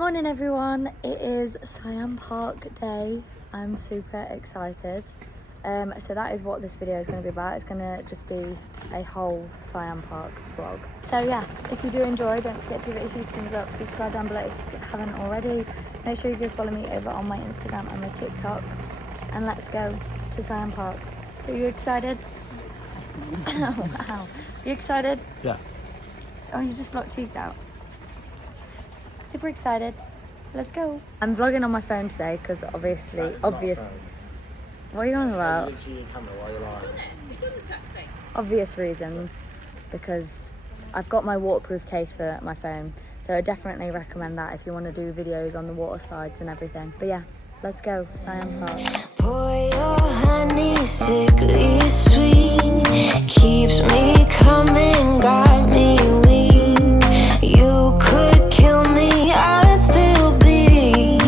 Morning everyone, it is Siam Park day. I'm super excited. So that is what this video is going to be about. It's going to just be a whole Siam Park vlog. So yeah, if you do enjoy, don't forget to give it a few thumbs up, subscribe down below if you haven't already. Make sure you do follow me over on my Instagram and my TikTok. And let's go to Siam Park. Are you excited? Oh, wow. You excited? Yeah. Oh, you just blocked Teagues out. Super excited. Let's go. I'm vlogging on my phone today because obvious. What are you on about? Obvious reasons, because I've got my waterproof case for my phone, so I definitely recommend that if you want to do videos on the water slides and everything. But yeah, let's go. Siam Park. Boy, your honey sickly sweet keeps me coming, got me weak. You could kill me, I'd still be.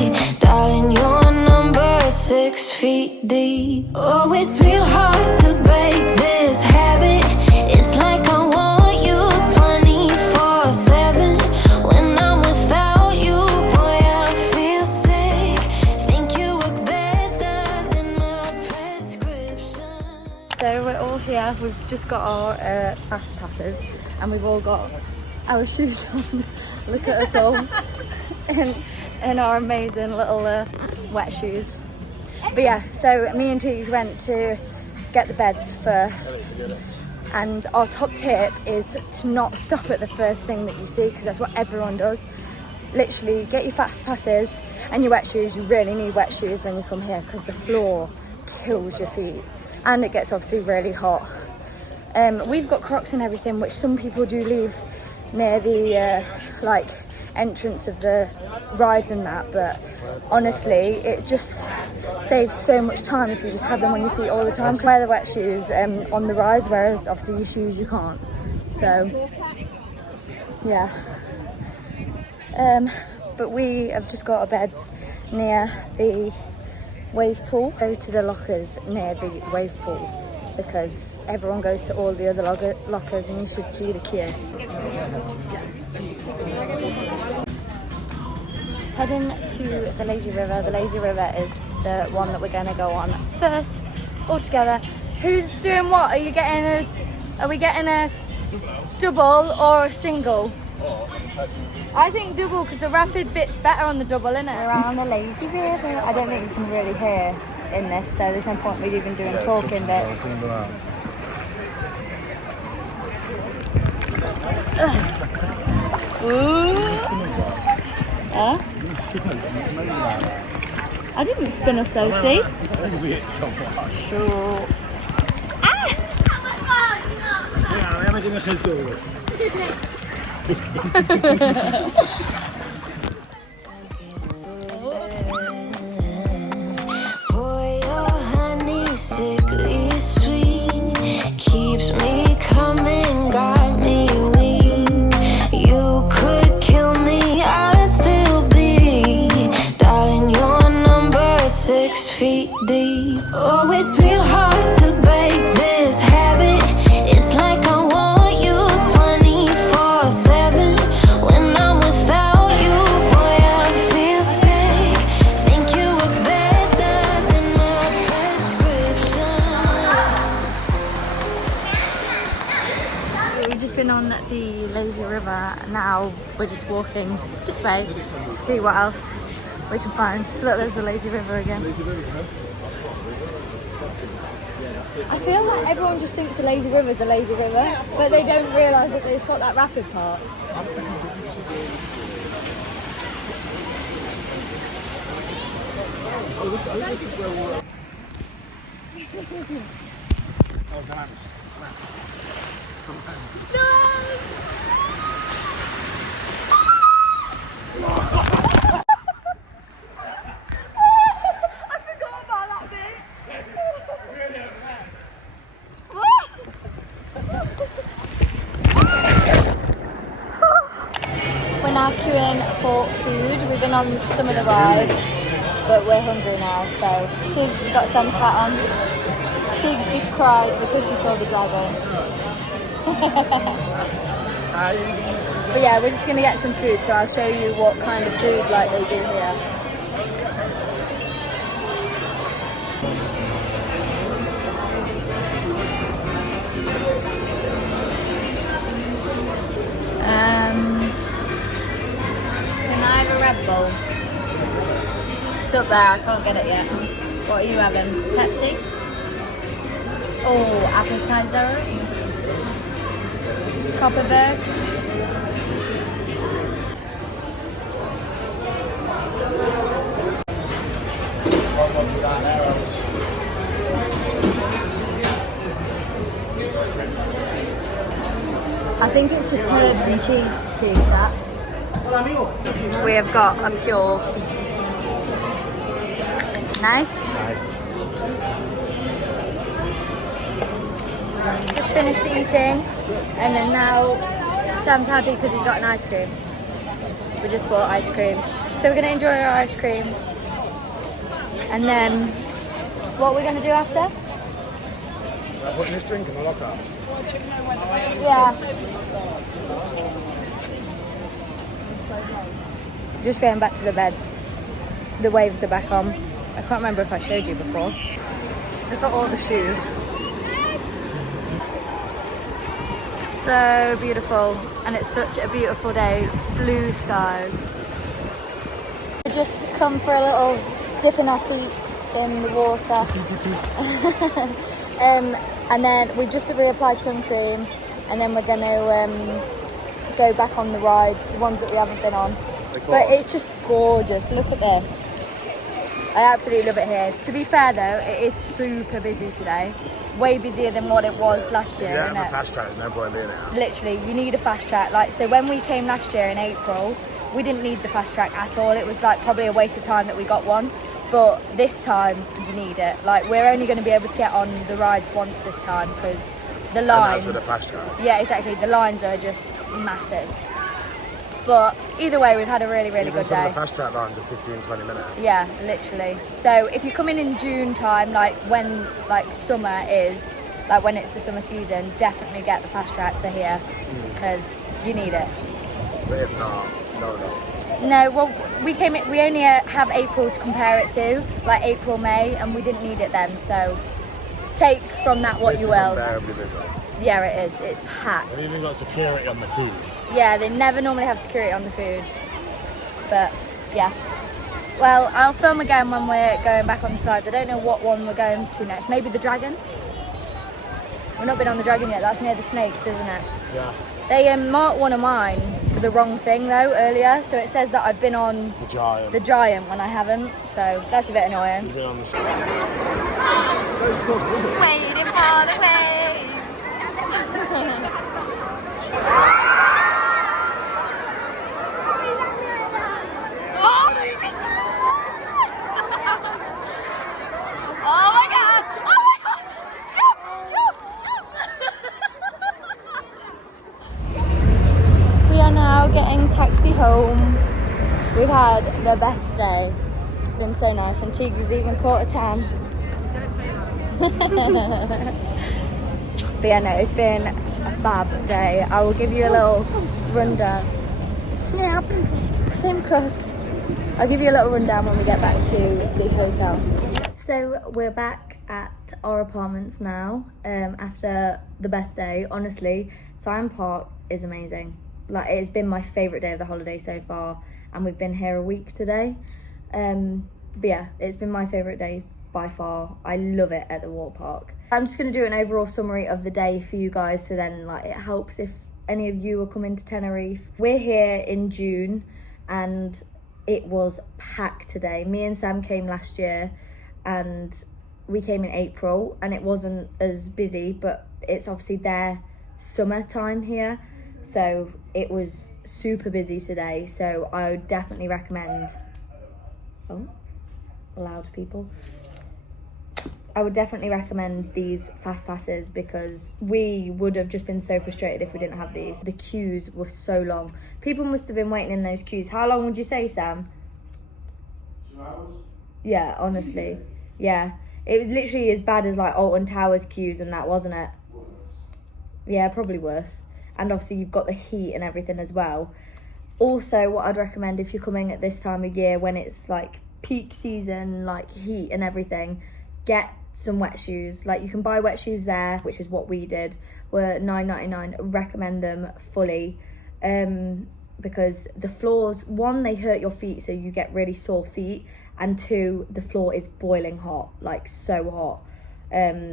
Darling, your number 6 feet deep. Oh, it's real hard to break this habit. It's like I want you 24/7. When I'm without you, boy, I feel sick. Think you work better than a prescription. So we're all here. We've just got our fast passes, and we've all got our shoes on. Look at us all in our amazing little wet shoes. But yeah, so me and Teagues went to get the beds first, and our top tip is to not stop at the first thing that you see, because that's what everyone does. Literally get your fast passes and your wet shoes. You really need wet shoes when you come here because the floor kills your feet and it gets obviously really hot. We've got Crocs and everything, which some people do leave near the like entrance of the rides and that, but honestly it just saves so much time if you just have them on your feet all the time. Wear the wet shoes on the rides, whereas obviously your shoes you can't. So yeah, but we have just got our beds near the wave pool. Go to the lockers near the wave pool because everyone goes to all the other lockers, and you should see the queue. Heading to the lazy river. The lazy river is the one that we're going to go on first, all together. Who's doing what? Are we getting a double or a single? I think double, because the rapid bit's better on the double, isn't it? Around the lazy river. I don't think you can really hear in this, so there's no point me even doing talking bits. Ooh. Huh? I didn't spin us though, see? Sure. Ah! Boy, your honey sickly sweet keeps me coming, got me weak. You could kill me, I'd still be. Darling, your number 6 feet deep. Oh, it's real hard to break this habit. It's like I want you 24/7. When I'm without you, boy, I feel sick. Think you work better than a prescription. We've just been on the lazy river. Now we're just walking this way to see what else we can find. Look, there's the lazy river again. I feel like everyone just thinks the lazy river is a lazy river, but they don't realise that it's got that rapid part. We're now queuing for food. We've been on some of the rides, but we're hungry now, so Teagues has got Sam's hat on. Teagues just cried because she saw the dragon. But yeah, we're just gonna get some food, so I'll show you what kind of food like they do here. Can I have a Red Bull? It's up there, I can't get it yet. What are you having? Pepsi? Oh, appetizer. Copperberg. I think it's just herbs and cheese tea, that. We have got a pure feast. Nice? Nice. Just finished eating, and then now Sam's happy because he's got an ice cream. We just bought ice creams. So we're going to enjoy our ice creams. And then, what we're going to do after? I'm putting this drink in the locker. Yeah. Just going back to the beds. The waves are back on. I can't remember if I showed you before. Look at all the shoes. So beautiful, and it's such a beautiful day. Blue skies. We just come for a little dip in our feet in the water. And then we just reapplied sun cream, and then we're going to go back on the rides, the ones that we haven't been on. But it's just gorgeous. Look at this. I absolutely love it here. To be fair though, it is super busy today. Way busier than what it was last year. Yeah, the fast track, there's no point being it. Literally, you need a fast track. Like, so when we came last year in April, we didn't need the fast track at all. It was like probably a waste of time that we got one. But this time, you need it. Like, we're only going to be able to get on the rides once this time because the lines. And that's with the fast track. Yeah, exactly. The lines are just massive. But either way, we've had a really, really good some day. of the fast track lines are 15-20 minutes. Yeah, literally. So if you come in June time, like when like summer is, like when it's the summer season, definitely get the fast track for here because you need it. But if not, no. No, well, we only have April to compare it to, like April, May, and we didn't need it then. So take from that what This you is will. unbearably busy. Yeah, it is. It's packed. They've even got security on the food. Yeah, they never normally have security on the food. But yeah. Well, I'll film again when we're going back on the slides. I don't know what one we're going to next. Maybe the dragon? We've not been on the dragon yet. That's near the snakes, isn't it? Yeah. They marked one of mine for the wrong thing though earlier. So it says that I've been on The giant. when I haven't. So that's a bit annoying. You've been on the Waiting for the wave. Oh my god! Oh my god! Jump! Jump! We are now getting taxi home. We've had the best day. It's been so nice, and Teague's even caught a tan. Don't say that. But yeah, no, it's been a fab day. I will give you a little rundown. Snap! Same crooks. I'll give you a little rundown when we get back to the hotel. So we're back at our apartments now after the best day. Honestly, Siam Park is amazing. Like, it's been my favourite day of the holiday so far, and we've been here a week today. But yeah, it's been my favourite day by far. I love it at the water park. I'm just going to do an overall summary of the day for you guys, so then like it helps if any of you are coming to Tenerife. We're here in June and it was packed today. Me and Sam came last year and we came in April and it wasn't as busy, but it's obviously their summertime here, so it was super busy today. So I would definitely recommend loud people. I would definitely recommend these fast passes because we would have just been so frustrated if we didn't have these. The queues were so long. People must have been waiting in those queues. How long would you say, Sam? 2 hours? Yeah, honestly. Yeah. It was literally as bad as like Alton Towers queues and that, wasn't it? Yeah, probably worse. and obviously you've got the heat and everything as well. Also, what I'd recommend if you're coming at this time of year when it's like peak season, like heat and everything, get some wet shoes. Like you can buy wet shoes there, which is what we did, were $9.99. Recommend them fully, because the floors, one, they hurt your feet, so you get really sore feet, and two, the floor is boiling hot, like so hot.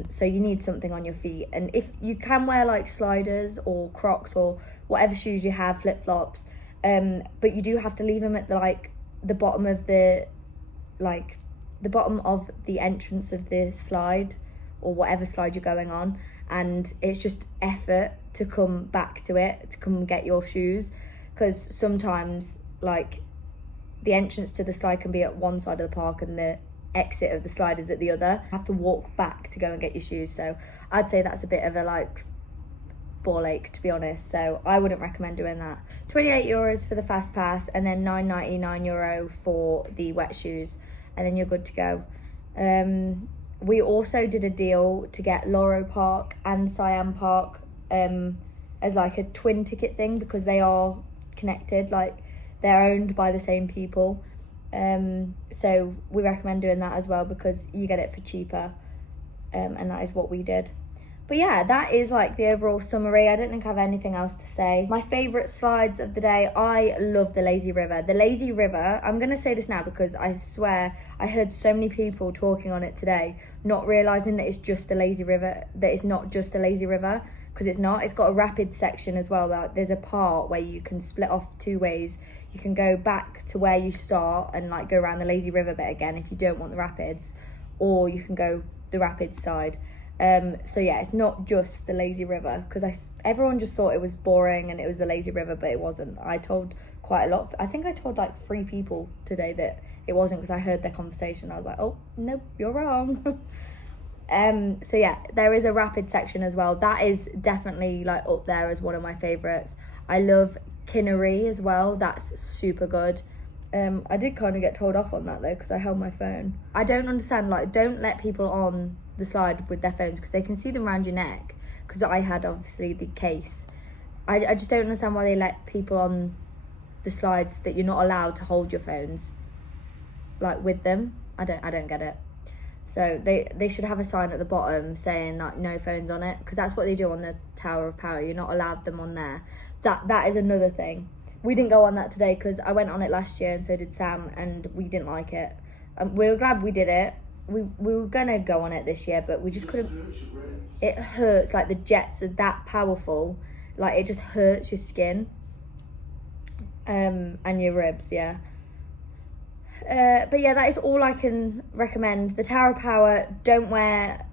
So you need something on your feet. And if you can wear like sliders or Crocs or whatever shoes you have, flip-flops, but you do have to leave them at the bottom of the bottom of the entrance of the slide, or whatever slide you're going on, and it's just effort to come back to it, to come get your shoes, because sometimes like the entrance to the slide can be at one side of the park and the exit of the slide is at the other. You have to walk back to go and get your shoes, so I'd say that's a bit of a like ball ache, to be honest, so I wouldn't recommend doing that. €28 for the fast pass, and then €9.99 for the wet shoes, and then you're good to go. We also did a deal to get LORO Park and Siam Park as like a twin ticket thing, because they are connected, like they're owned by the same people. So we recommend doing that as well, because you get it for cheaper, and that is what we did. But yeah, that is like the overall summary. I don't think I have anything else to say. My favourite slides of the day, I love the Lazy River. The Lazy River, I'm going to say this now because I swear I heard so many people talking on it today, not realising that it's just a lazy river, that it's not just a lazy river, because it's not. It's got a rapid section as well. That there's a part where you can split off two ways. You can go back to where you start and like go around the lazy river bit again if you don't want the rapids, or you can go the rapids side. So yeah, it's not just the lazy river, because everyone just thought it was boring and it was the lazy river, but it wasn't. I told quite a lot. I think I told like 3 people today that it wasn't, because I heard their conversation. I was like, oh nope, you're wrong. So yeah, there is a rapid section as well. That is definitely like up there as one of my favorites. I love Kinnery as well. That's super good. I did kind of get told off on that though, because I held my phone. I don't understand, like, don't let people on the slide with their phones, because they can see them around your neck, because I had obviously the case. I just don't understand why they let people on the slides that you're not allowed to hold your phones like with them. I don't get it. So they should have a sign at the bottom saying that no phones on it, because that's what they do on the Tower of Power. You're not allowed them on there. So that is another thing. We didn't go on that today because I went on it last year and so did Sam, and we didn't like it. We were glad we did it. We were gonna go on it this year, but we just couldn't. It hurts, like the jets are that powerful, like it just hurts your skin and your ribs, yeah. But yeah, that is all I can recommend. The Tower of Power, don't wear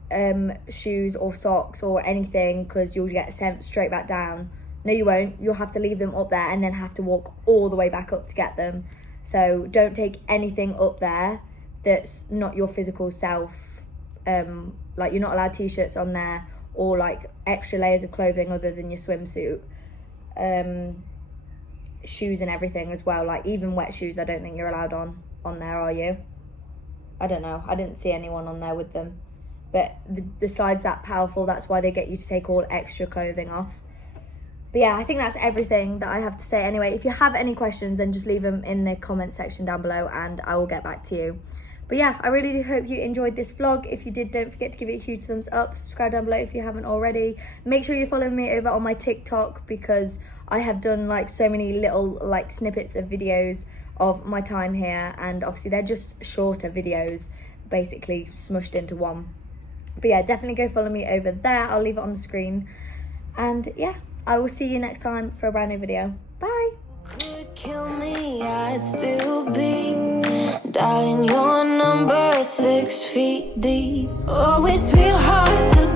shoes or socks or anything, because you'll get sent straight back down. No, you won't. You'll have to leave them up there and then have to walk all the way back up to get them. So don't take anything up there that's not your physical self. Like you're not allowed t-shirts on there, or like extra layers of clothing other than your swimsuit. Shoes and everything as well. Like even wet shoes, I don't think you're allowed on there, are you? I don't know. I didn't see anyone on there with them. But the slide's that powerful. That's why they get you to take all extra clothing off. But yeah, I think that's everything that I have to say anyway. If you have any questions, then just leave them in the comment section down below and I will get back to you. But yeah, I really do hope you enjoyed this vlog. If you did, don't forget to give it a huge thumbs up. Subscribe down below if you haven't already. Make sure you're following me over on my TikTok, because I have done like so many little like snippets of videos of my time here, and obviously they're just shorter videos basically smushed into one. But yeah, definitely go follow me over there. I'll leave it on the screen. And yeah, I will see you next time for a brand new video. Bye. Could kill me, I'd still be dialing your number 6 feet deep. Oh, it's real hard to